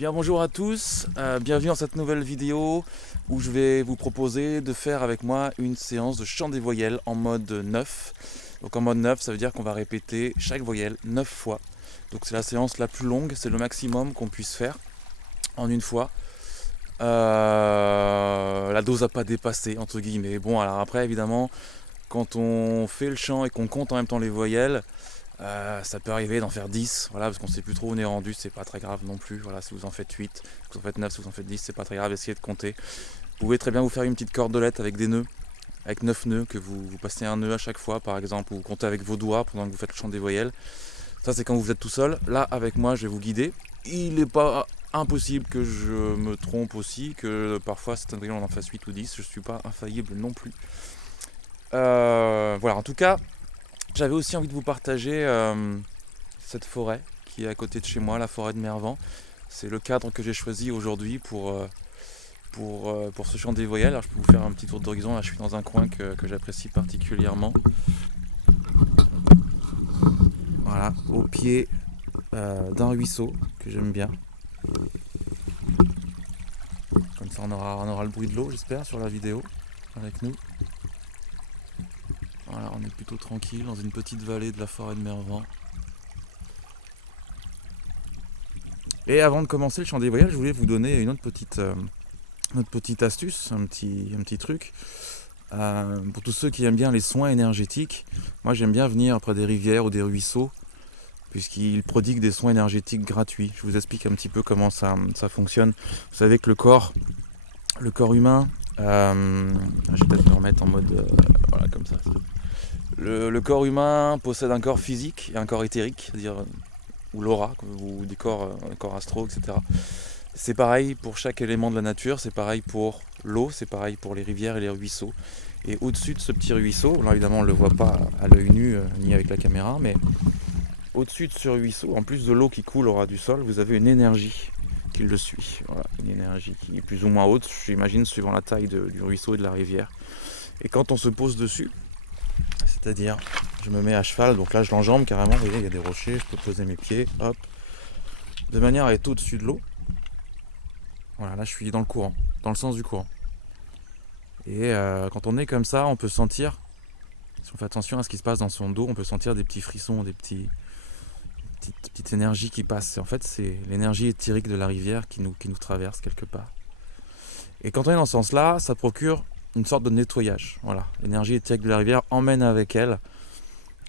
Bien bonjour à tous, bienvenue dans cette nouvelle vidéo où je vais vous proposer de faire avec moi une séance de chant des voyelles en mode 9. Donc en mode 9 ça veut dire qu'on va répéter chaque voyelle 9 fois. Donc c'est la séance la plus longue, c'est le maximum qu'on puisse faire en une fois. La dose à pas dépasser entre guillemets. Bon alors après évidemment quand on fait le chant et qu'on compte en même temps les voyelles, ça peut arriver d'en faire 10, voilà, parce qu'on ne sait plus trop où on est rendu, c'est pas très grave non plus. Voilà, si vous en faites 8, si vous en faites 9, si vous en faites 10, c'est pas très grave, essayez de compter. Vous pouvez très bien vous faire une petite cordelette avec des nœuds, avec 9 nœuds, que vous passez un nœud à chaque fois par exemple, ou vous comptez avec vos doigts pendant que vous faites le chant des voyelles. Ça c'est quand vous êtes tout seul. Là avec moi je vais vous guider. Il n'est pas impossible que je me trompe aussi, que parfois certaines voyelles on en fasse 8 ou 10, je suis pas infaillible non plus. Voilà, en tout cas, j'avais aussi envie de vous partager cette forêt qui est à côté de chez moi, la forêt de Mervan. C'est le cadre que j'ai choisi aujourd'hui pour ce chant des voyelles. Alors je peux vous faire un petit tour d'horizon, là je suis dans un coin que j'apprécie particulièrement. Voilà, au pied d'un ruisseau que j'aime bien. Comme ça on aura le bruit de l'eau j'espère sur la vidéo avec nous. Voilà, on est plutôt tranquille dans une petite vallée de la forêt de Mervan. Et avant de commencer le chant des voyelles, je voulais vous donner une autre petite astuce, un petit truc. Pour tous ceux qui aiment bien les soins énergétiques, moi j'aime bien venir près des rivières ou des ruisseaux, puisqu'ils prodiguent des soins énergétiques gratuits. Je vous explique un petit peu comment ça fonctionne. Vous savez que le corps humain, je vais peut-être me remettre en mode, voilà comme ça. Le corps humain possède un corps physique et un corps éthérique, c'est-à-dire ou l'aura, ou des corps, un corps astro, etc. C'est pareil pour chaque élément de la nature, c'est pareil pour l'eau, c'est pareil pour les rivières et les ruisseaux. Et au-dessus de ce petit ruisseau, là évidemment on ne le voit pas à l'œil nu ni avec la caméra, mais au-dessus de ce ruisseau, en plus de l'eau qui coule au ras du sol, vous avez une énergie qui le suit. Voilà, une énergie qui est plus ou moins haute, j'imagine, suivant la taille du ruisseau et de la rivière. Et quand on se pose dessus, c'est-à-dire je me mets à cheval, donc là je l'enjambe carrément, vous voyez il y a des rochers, je peux poser mes pieds, hop, de manière à être au-dessus de l'eau. Voilà, là je suis dans le courant, dans le sens du courant. Et quand on est comme ça, on peut sentir, si on fait attention à ce qui se passe dans son dos, on peut sentir des petits frissons, des petites énergies qui passent. En fait, c'est l'énergie éthérique de la rivière qui nous traverse quelque part. Et quand on est dans ce sens-là, ça procure une sorte de nettoyage. Voilà, l'énergie éthérique de la rivière emmène avec elle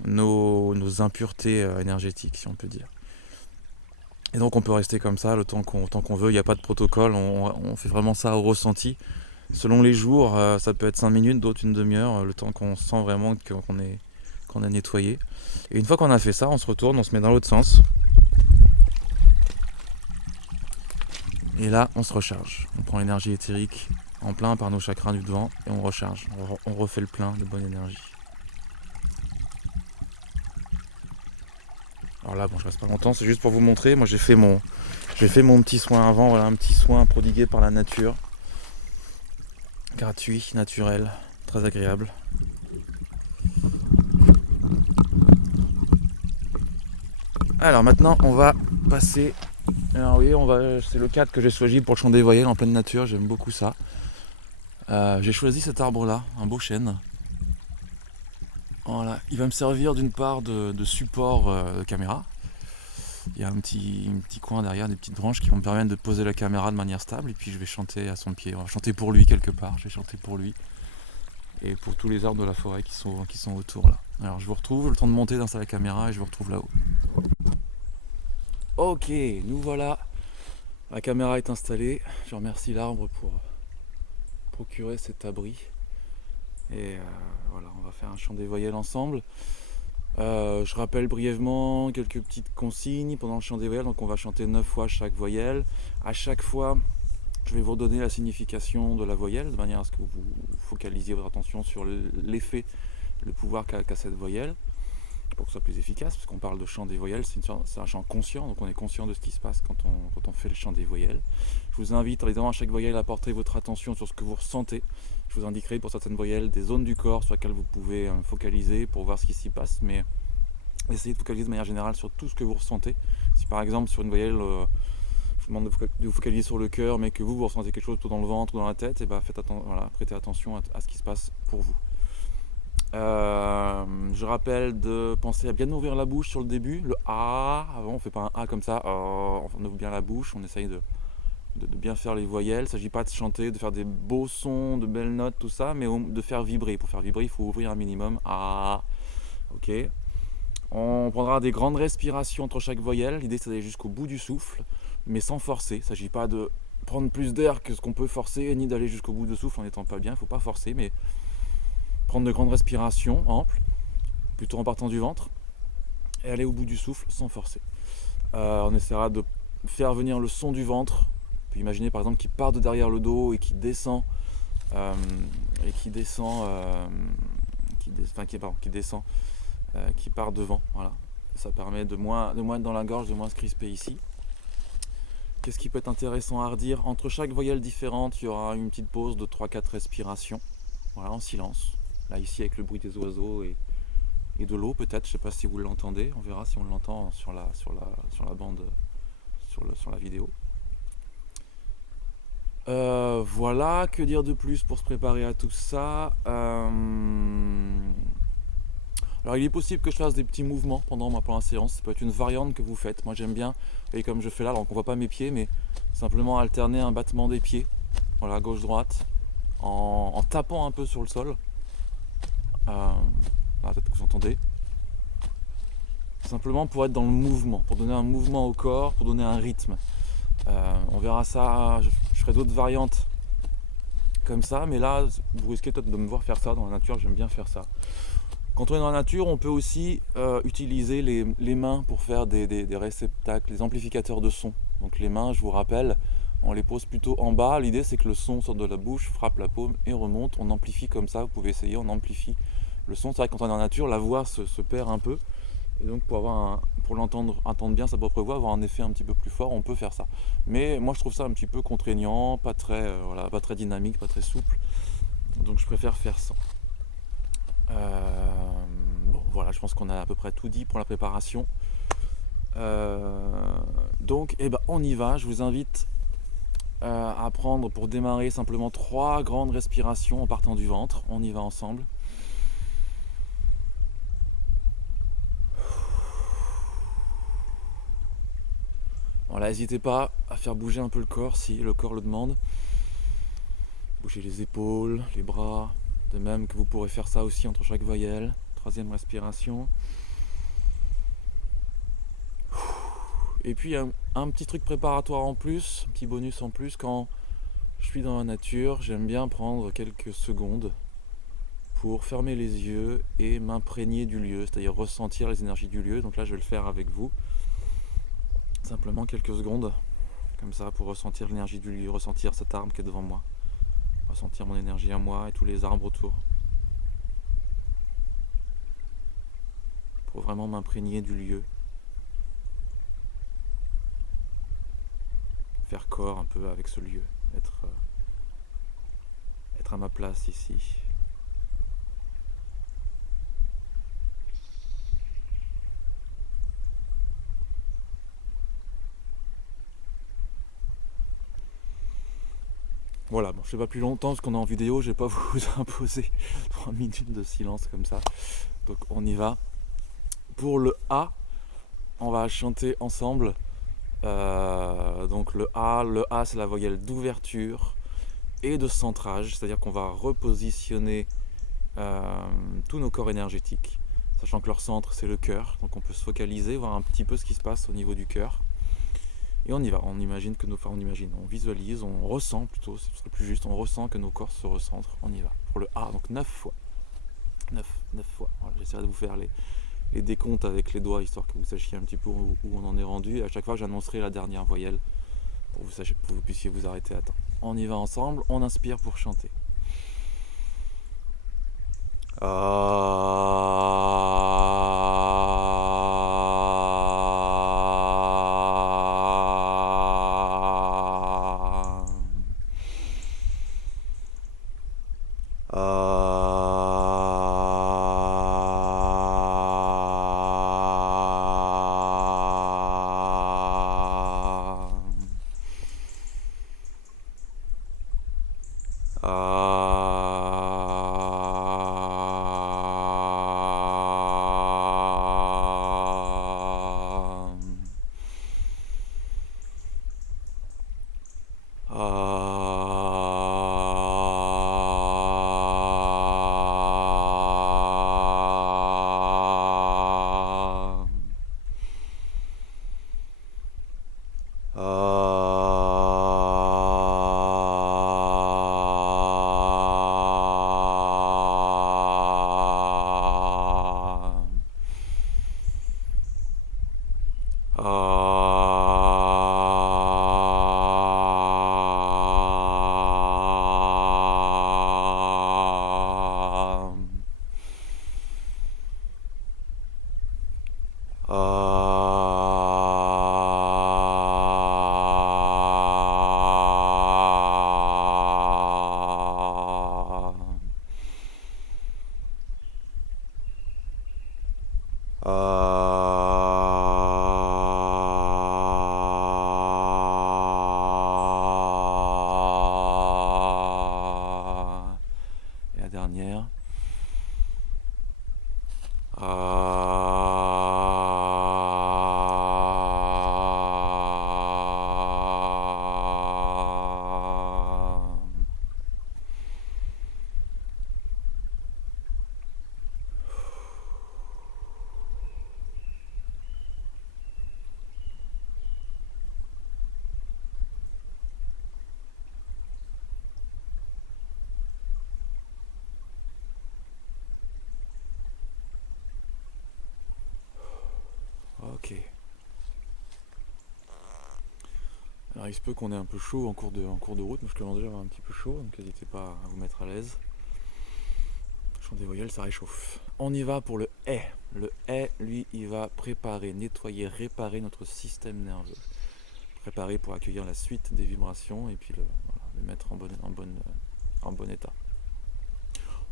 nos impuretés énergétiques, si on peut dire. Et donc on peut rester comme ça le temps qu'on veut, il n'y a pas de protocole, on fait vraiment ça au ressenti. Selon les jours, ça peut être 5 minutes, d'autres une demi-heure, le temps qu'on sent vraiment qu'on a nettoyé. Et une fois qu'on a fait ça, on se retourne, on se met dans l'autre sens. Et là, on se recharge. On prend l'énergie éthérique en plein par nos chakras du devant et on recharge. On refait le plein de bonne énergie. Alors là, bon, je reste pas longtemps, c'est juste pour vous montrer. Moi, j'ai fait mon petit soin avant, voilà, un petit soin prodigué par la nature. Gratuit, naturel, très agréable. Alors maintenant, on va passer. Alors oui, c'est le cadre que j'ai choisi pour le chant des voyelles en pleine nature, j'aime beaucoup ça. J'ai choisi cet arbre-là, un beau chêne. Voilà, il va me servir d'une part de support de caméra. Il y a un petit coin derrière, des petites branches qui vont me permettre de poser la caméra de manière stable. Et puis je vais chanter à son pied. On va chanter pour lui quelque part. Je vais chanter pour lui. Et pour tous les arbres de la forêt qui sont autour là. Alors je vous retrouve, le temps de monter, d'installer la caméra et je vous retrouve là-haut. Ok, nous voilà. La caméra est installée. Je remercie l'arbre pour procurer cet abri. Et voilà, on va faire un chant des voyelles ensemble. Je rappelle brièvement quelques petites consignes pendant le chant des voyelles. Donc on va chanter 9 fois chaque voyelle. À chaque fois, je vais vous redonner la signification de la voyelle, de manière à ce que vous focalisiez votre attention sur l'effet, le pouvoir qu'a cette voyelle, pour que ce soit plus efficace, parce qu'on parle de chant des voyelles, c'est un chant conscient, donc on est conscient de ce qui se passe quand on fait le chant des voyelles. Je vous invite évidemment à chaque voyelle à porter votre attention sur ce que vous ressentez. Je vous indiquerai pour certaines voyelles des zones du corps sur lesquelles vous pouvez focaliser pour voir ce qui s'y passe, mais essayez de focaliser de manière générale sur tout ce que vous ressentez. Si par exemple sur une voyelle, je vous demande de vous focaliser sur le cœur, mais que vous ressentez quelque chose plutôt dans le ventre ou dans la tête, et bah prêtez attention à ce qui se passe pour vous. Je rappelle de penser à bien ouvrir la bouche sur le début, le A, avant on fait pas un A comme ça, on ouvre bien la bouche, on essaye de bien faire les voyelles. Il ne s'agit pas de chanter, de faire des beaux sons, de belles notes, tout ça, mais de faire vibrer. Pour faire vibrer, il faut ouvrir un minimum. Ah, ok. On prendra des grandes respirations entre chaque voyelle. L'idée, c'est d'aller jusqu'au bout du souffle, mais sans forcer. Il ne s'agit pas de prendre plus d'air que ce qu'on peut forcer, ni d'aller jusqu'au bout du souffle en n'étant pas bien. Il ne faut pas forcer, mais prendre de grandes respirations amples, plutôt en partant du ventre, et aller au bout du souffle sans forcer. On essaiera de faire venir le son du ventre. On peut imaginer par exemple qu'il part de derrière le dos et qui descend, qui part devant. Voilà. Ça permet de moins être dans la gorge, de moins se crisper ici. Qu'est-ce qui peut être intéressant à redire? Entre chaque voyelle différente, il y aura une petite pause de 3-4 respirations, voilà, en silence. Là ici avec le bruit des oiseaux et de l'eau peut-être, je ne sais pas si vous l'entendez, on verra si on l'entend sur la bande, sur la vidéo. Voilà, que dire de plus pour se préparer à tout ça? Alors il est possible que je fasse des petits mouvements pendant la séance, ça peut être une variante que vous faites. Moi j'aime bien, et comme je fais là, alors qu'on voit pas mes pieds, mais simplement alterner un battement des pieds, voilà, gauche-droite, en tapant un peu sur le sol. Peut-être que vous entendez. Simplement pour être dans le mouvement, pour donner un mouvement au corps, pour donner un rythme. On verra ça, je ferai d'autres variantes comme ça, mais là vous risquez peut-être de me voir faire ça dans la nature, j'aime bien faire ça. Quand on est dans la nature, on peut aussi utiliser les mains pour faire des réceptacles, des amplificateurs de son. Donc les mains, je vous rappelle, on les pose plutôt en bas. L'idée c'est que le son sorte de la bouche, frappe la paume et remonte. On amplifie comme ça, vous pouvez essayer, on amplifie le son. C'est vrai que quand on est en nature, la voix se perd un peu. Et donc pour entendre bien sa propre voix, avoir un effet un petit peu plus fort, on peut faire ça. Mais moi je trouve ça un petit peu contraignant, pas très dynamique, pas très souple. Donc je préfère faire ça. Bon voilà, je pense qu'on a à peu près tout dit pour la préparation. Donc on y va, je vous invite à prendre pour démarrer simplement 3 grandes respirations en partant du ventre. On y va ensemble. Voilà, n'hésitez pas à faire bouger un peu le corps si le corps le demande. Bougez les épaules, les bras, de même que vous pourrez faire ça aussi entre chaque voyelle. 3e respiration. Et puis un petit truc préparatoire en plus, un petit bonus en plus, quand je suis dans la nature, j'aime bien prendre quelques secondes pour fermer les yeux et m'imprégner du lieu, c'est-à-dire ressentir les énergies du lieu. Donc là je vais le faire avec vous. Simplement quelques secondes, comme ça, pour ressentir l'énergie du lieu, ressentir cet arbre qui est devant moi, ressentir mon énergie à moi et tous les arbres autour. Pour vraiment m'imprégner du lieu. Faire corps un peu avec ce lieu, être à ma place ici. Voilà, bon, je ne fais pas plus longtemps parce qu'on est en vidéo, je ne vais pas vous imposer 3 minutes de silence comme ça. Donc on y va. Pour le A, on va chanter ensemble. Donc le A c'est la voyelle d'ouverture et de centrage, c'est-à-dire qu'on va repositionner tous nos corps énergétiques, sachant que leur centre c'est le cœur, donc on peut se focaliser, voir un petit peu ce qui se passe au niveau du cœur. Et on y va, on visualise, on ressent plutôt, ce serait plus juste, on ressent que nos corps se recentrent, on y va. Pour le A, donc 9 fois. 9 fois. Voilà, j'essaierai de vous faire les décomptes avec les doigts, histoire que vous sachiez un petit peu où on en est rendu. Et à chaque fois, j'annoncerai la dernière voyelle pour que vous puissiez vous arrêter à temps. On y va ensemble, on inspire pour chanter. Et la dernière. Ok. Alors il se peut qu'on ait un peu chaud en cours de route, moi je commence déjà à avoir un petit peu chaud, donc n'hésitez pas à vous mettre à l'aise. Chant des voyelles, ça réchauffe. On y va pour le hait. Le hait, lui, il va préparer, nettoyer, réparer notre système nerveux. Préparer pour accueillir la suite des vibrations et puis le mettre en bon état.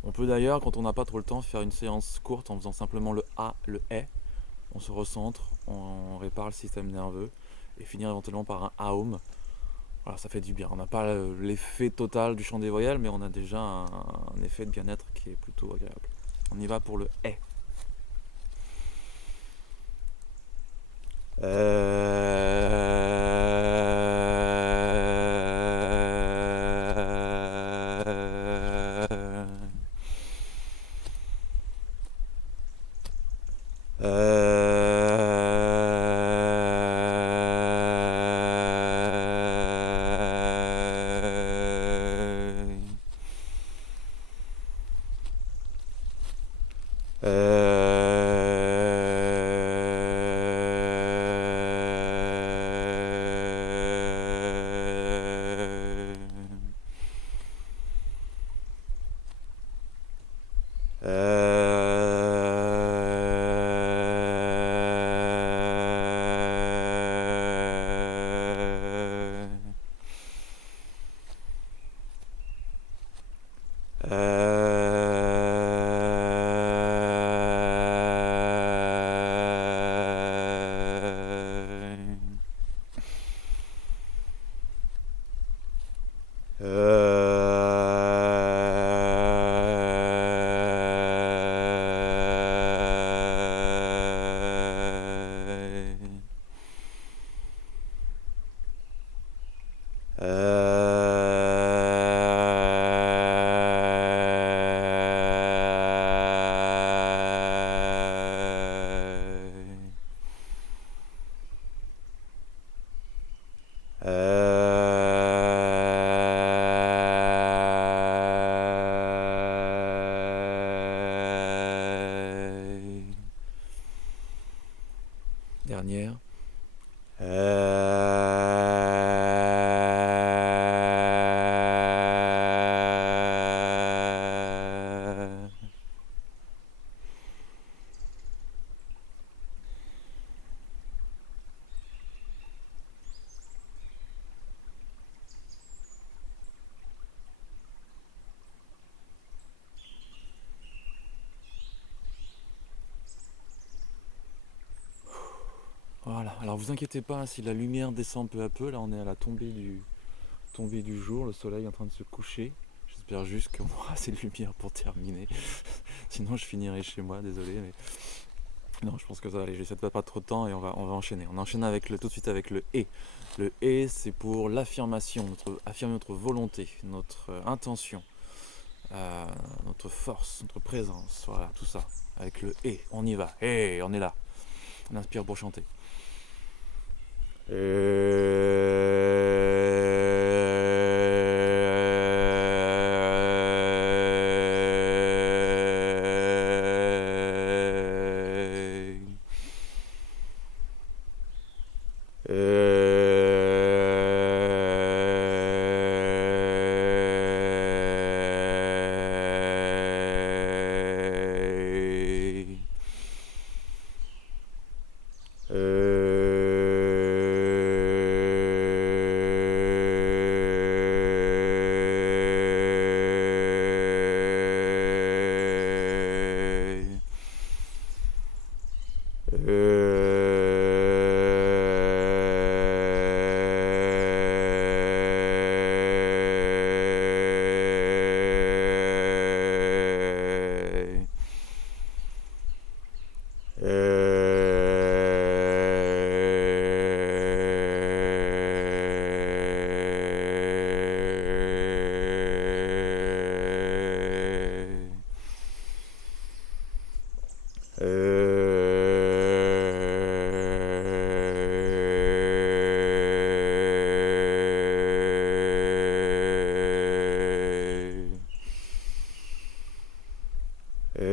On peut d'ailleurs, quand on n'a pas trop le temps, faire une séance courte en faisant simplement le A, le hait. On se recentre, on répare le système nerveux et finir éventuellement par un Aum. Voilà, ça fait du bien. On n'a pas l'effet total du chant des voyelles, mais on a déjà un effet de bien-être qui est plutôt agréable. On y va pour le hait. Dernière. Voilà, alors vous inquiétez pas si la lumière descend peu à peu, là on est à la tombée du jour, le soleil est en train de se coucher. J'espère juste qu'on aura assez de lumière pour terminer, sinon je finirai chez moi, désolé. Mais... Non, je pense que ça va aller, j'essaie de pas trop de temps et on va enchaîner. On enchaîne tout de suite avec le et. Le et, c'est pour l'affirmation, affirmer notre volonté, notre intention, notre force, notre présence, voilà, tout ça. Avec le et, on y va, et on est là. On inspire pour chanter. Et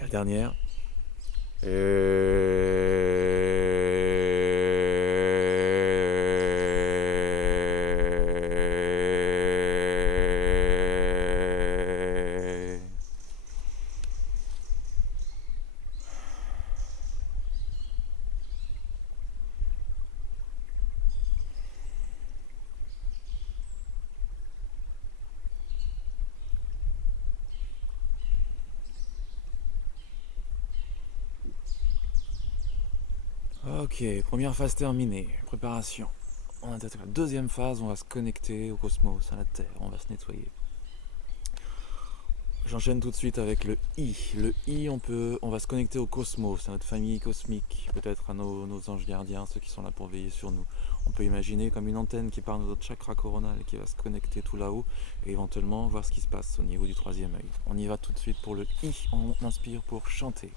la dernière. Ok, première phase terminée, préparation. On attaque la deuxième phase, on va se connecter au cosmos, à la Terre, on va se nettoyer. J'enchaîne tout de suite avec le I. Le I, on va se connecter au cosmos, à notre famille cosmique, peut-être à nos anges gardiens, ceux qui sont là pour veiller sur nous. On peut imaginer comme une antenne qui part de notre chakra coronal et qui va se connecter tout là-haut et éventuellement voir ce qui se passe au niveau du troisième œil. On y va tout de suite pour le I. On inspire pour chanter.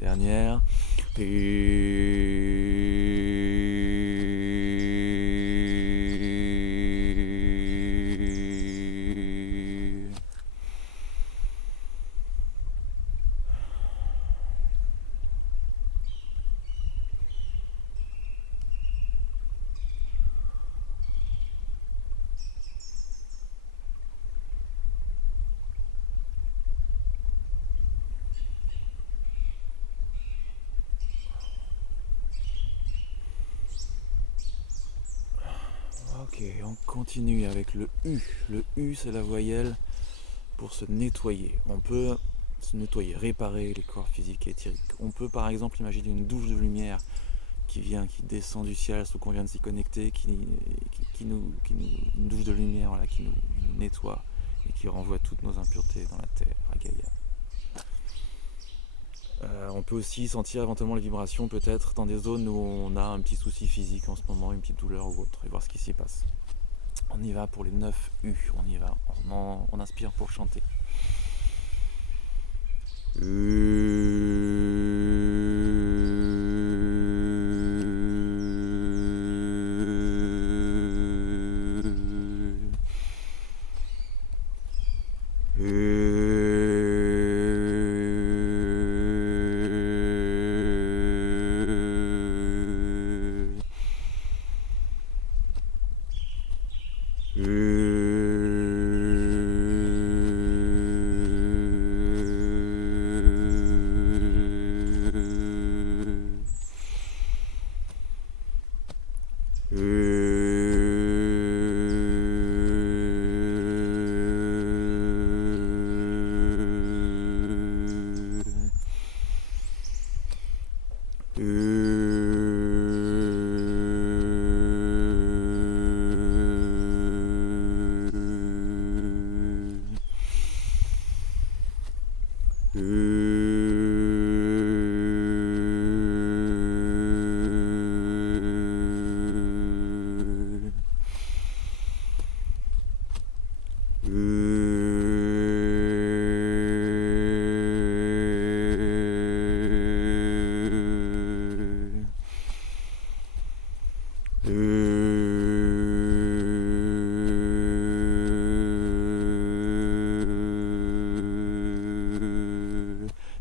Dernière. Ok, on continue avec le U. Le U, c'est la voyelle pour se nettoyer. On peut se nettoyer, réparer les corps physiques et éthériques. On peut par exemple imaginer une douche de lumière qui descend du ciel, sauf qu'on vient de s'y connecter, une douche de lumière voilà, qui nous nettoie et qui renvoie toutes nos impuretés dans la terre, à Gaïa. On peut aussi sentir éventuellement les vibrations peut-être dans des zones où on a un petit souci physique en ce moment, une petite douleur ou autre, et voir ce qui s'y passe. On y va pour les 9 U, on y va, on inspire pour chanter.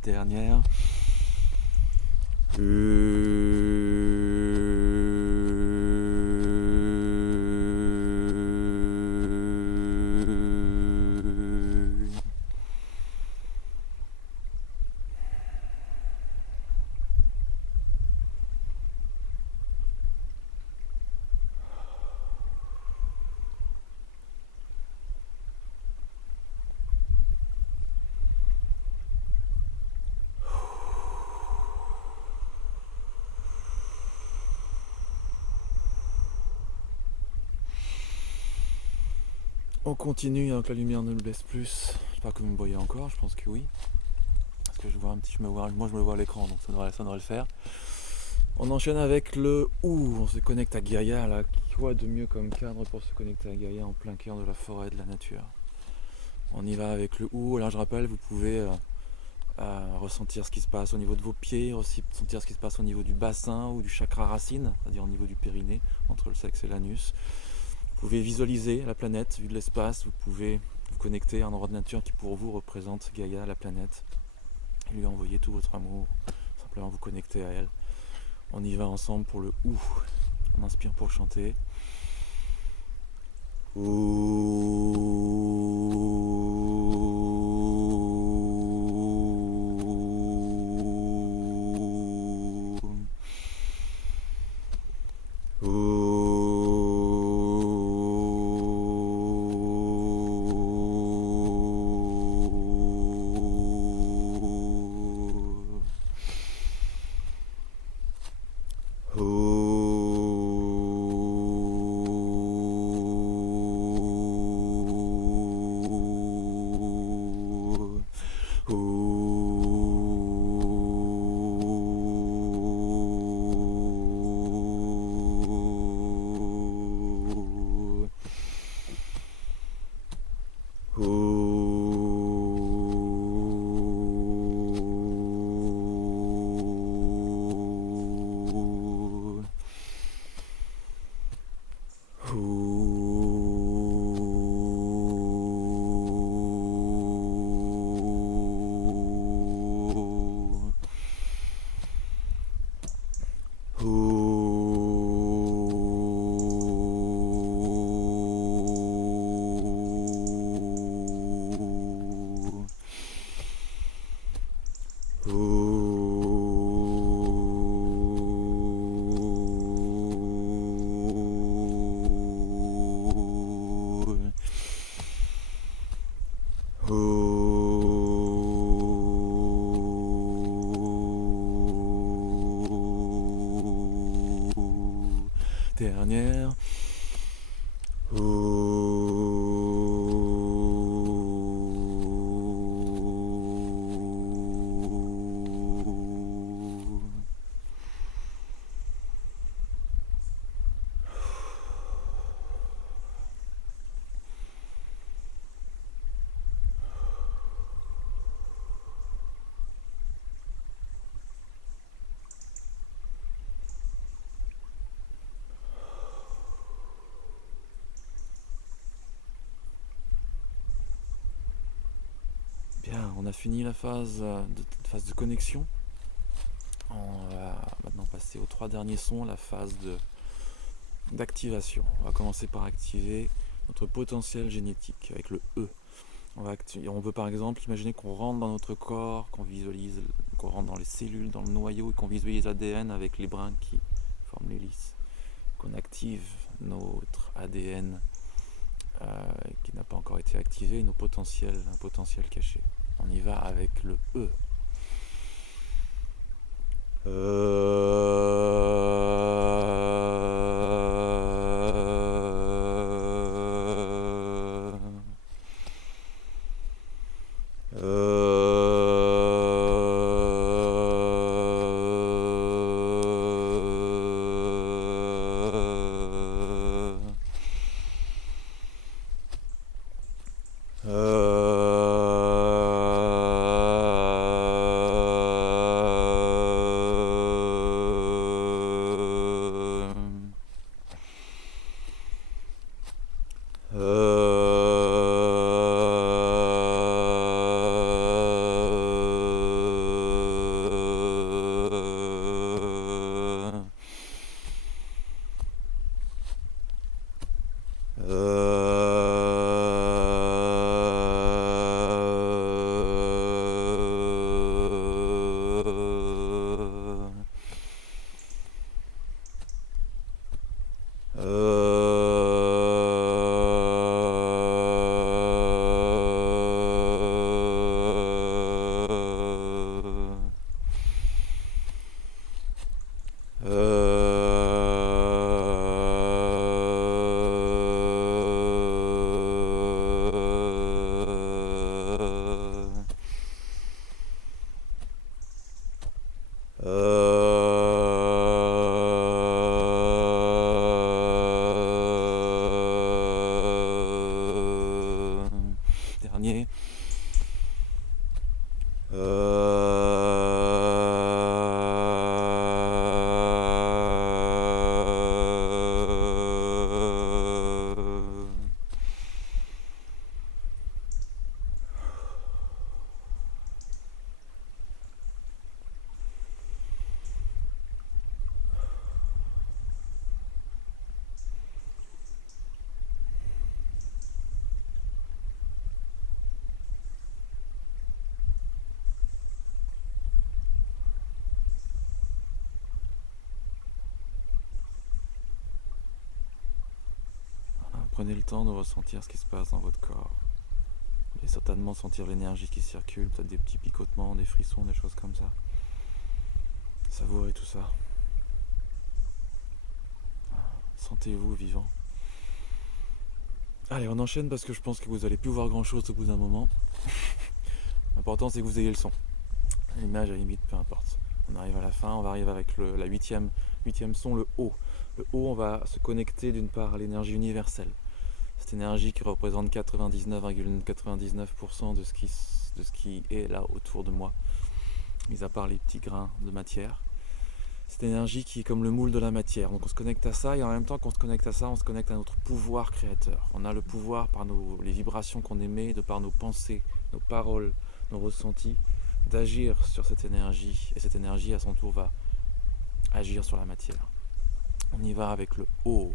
Dernière. On continue avant que la lumière ne le baisse plus. J'espère que vous me voyez encore, je pense que oui. Parce que moi je me vois à l'écran, donc ça devrait le faire. On enchaîne avec le OU, on se connecte à Gaïa, là. Quoi de mieux comme cadre pour se connecter à Gaïa en plein cœur de la forêt, de la nature. On y va avec le OU, alors je rappelle, vous pouvez ressentir ce qui se passe au niveau de vos pieds, ressentir ce qui se passe au niveau du bassin ou du chakra racine, c'est-à-dire au niveau du périnée, entre le sexe et l'anus. Vous pouvez visualiser la planète, vue de l'espace, vous pouvez vous connecter à un endroit de nature qui pour vous représente Gaïa, la planète, et lui envoyer tout votre amour, simplement vous connecter à elle. On y va ensemble pour le OU. On inspire pour chanter. Dernière. Bien, on a fini la phase de connexion. On va maintenant passer aux 3 derniers sons, la phase d'activation. On va commencer par activer notre potentiel génétique avec le E. On peut par exemple imaginer qu'on rentre dans notre corps, qu'on visualise, qu'on rentre dans les cellules, dans le noyau et qu'on visualise l'ADN avec les brins qui forment l'hélice, qu'on active notre ADN qui n'a pas encore été activé, un potentiel caché. On y va avec le E. Dernier. Prenez le temps de ressentir ce qui se passe dans votre corps. Vous allez certainement sentir l'énergie qui circule, peut-être des petits picotements, des frissons, des choses comme ça. Savourez tout ça. Sentez-vous vivant. Allez, on enchaîne parce que je pense que vous n'allez plus voir grand-chose au bout d'un moment. L'important, c'est que vous ayez le son. L'image, à la limite, peu importe. On arrive à la fin, on va arriver avec la huitième son, le O. Le O, on va se connecter d'une part à l'énergie universelle. Cette énergie qui représente 99,99% de ce qui est là autour de moi, mis à part les petits grains de matière. Cette énergie qui est comme le moule de la matière. Donc on se connecte à ça, et en même temps qu'on se connecte à ça, on se connecte à notre pouvoir créateur. On a le pouvoir par les vibrations qu'on émet, de par nos pensées, nos paroles, nos ressentis, d'agir sur cette énergie. Et cette énergie, à son tour, va agir sur la matière. On y va avec le O.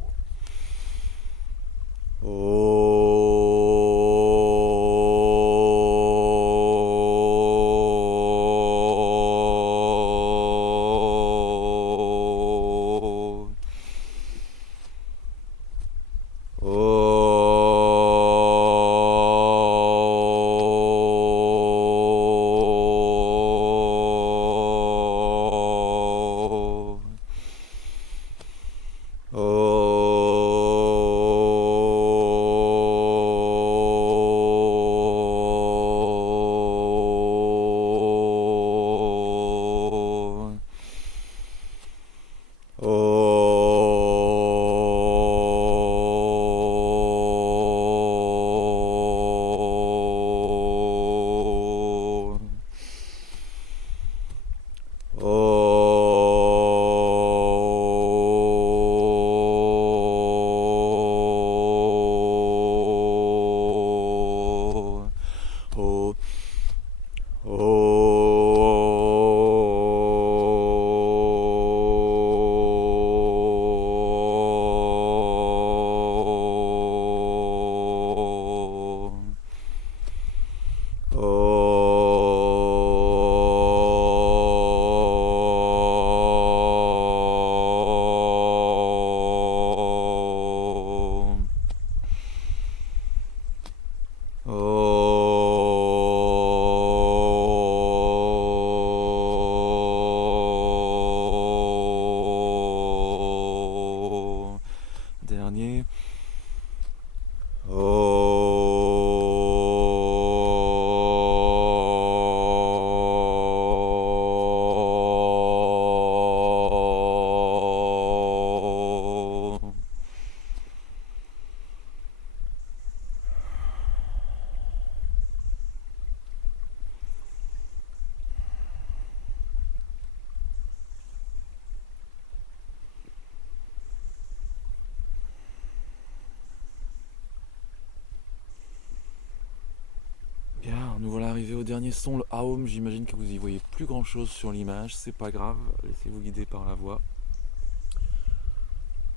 Bien, nous voilà arrivés au dernier son, le Aum. J'imagine que vous y voyez plus grand chose sur l'image, c'est pas grave, laissez-vous guider par la voix.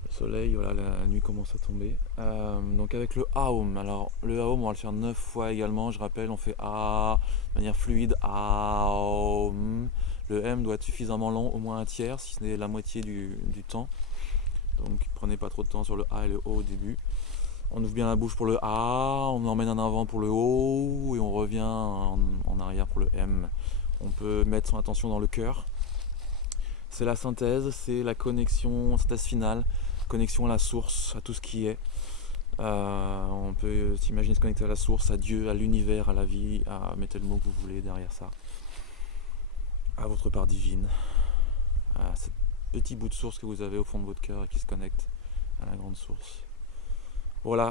Le soleil, voilà, la nuit commence à tomber. Donc avec le Aum, alors le Aum on va le faire 9 fois également, je rappelle, on fait A de manière fluide, Aum. Le M doit être suffisamment long, au moins un tiers, si ce n'est la moitié du temps. Donc prenez pas trop de temps sur le A et le O au début. On ouvre bien la bouche pour le A, on emmène en avant pour le O et on revient en arrière pour le M. On peut mettre son attention dans le cœur. C'est la synthèse, c'est la connexion, synthèse finale, connexion à la source, à tout ce qui est. On peut s'imaginer se connecter à la source, à Dieu, à l'univers, à la vie, mettez le mot que vous voulez derrière ça, à votre part divine, à ce petit bout de source que vous avez au fond de votre cœur et qui se connecte à la grande source. Voilà,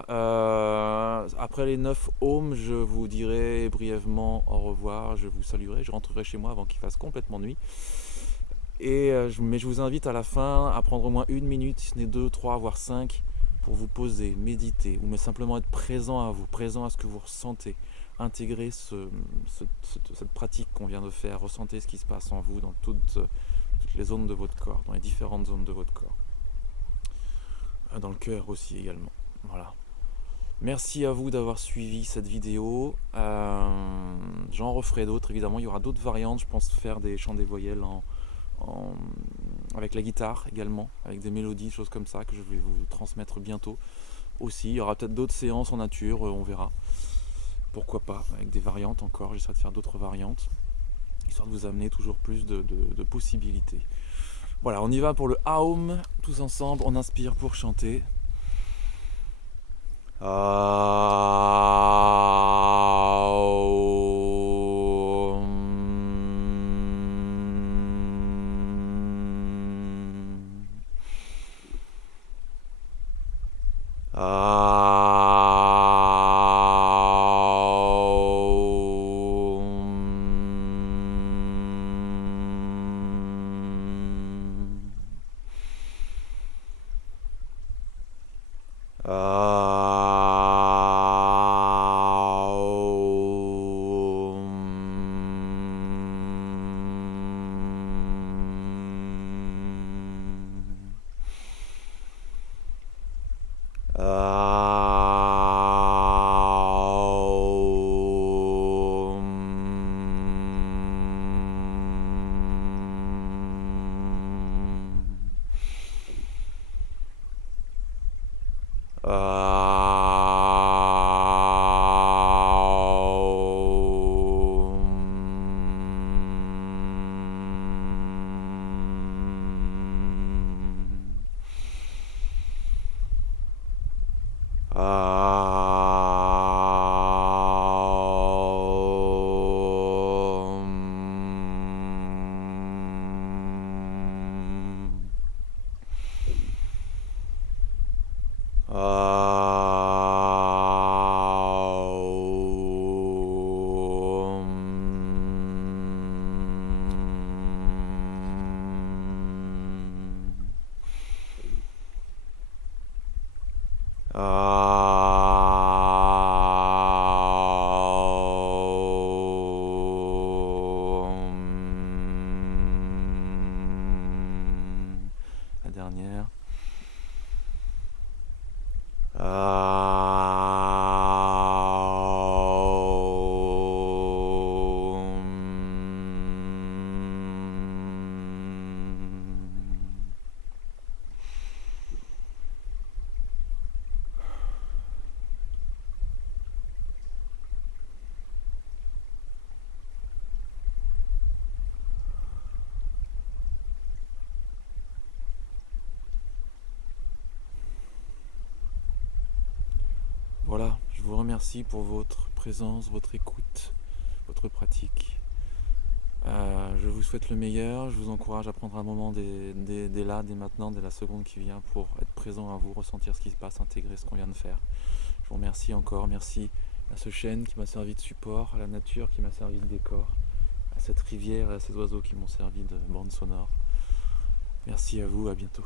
après les 9 ohms, je vous dirai brièvement au revoir, je vous saluerai, je rentrerai chez moi avant qu'il fasse complètement nuit. Mais je vous invite à la fin à prendre au moins 1 minute, si ce n'est 2, 3, voire 5, pour vous poser, méditer, ou mais simplement être présent à vous, présent à ce que vous ressentez. Intégrer cette pratique qu'on vient de faire, ressentez ce qui se passe en vous dans toutes les zones de votre corps, dans les différentes zones de votre corps. Dans le cœur aussi également. Voilà. Merci à vous d'avoir suivi cette vidéo. J'en referai d'autres, évidemment. Il y aura d'autres variantes. Je pense faire des chants des voyelles avec la guitare également, avec des mélodies, choses comme ça que je vais vous transmettre bientôt aussi. Il y aura peut-être d'autres séances en nature, on verra. Pourquoi pas, avec des variantes encore. J'essaierai de faire d'autres variantes, histoire de vous amener toujours plus de possibilités. Voilà, on y va pour le Aum, tous ensemble. On inspire pour chanter. La dernière. Voilà, je vous remercie pour votre présence, votre écoute, votre pratique. Je vous souhaite le meilleur, je vous encourage à prendre un moment dès là, dès maintenant, dès la seconde qui vient pour être présent à vous, ressentir ce qui se passe, intégrer ce qu'on vient de faire. Je vous remercie encore, merci à ce chêne qui m'a servi de support, à la nature qui m'a servi de décor, à cette rivière et à ces oiseaux qui m'ont servi de bande sonore. Merci à vous, à bientôt.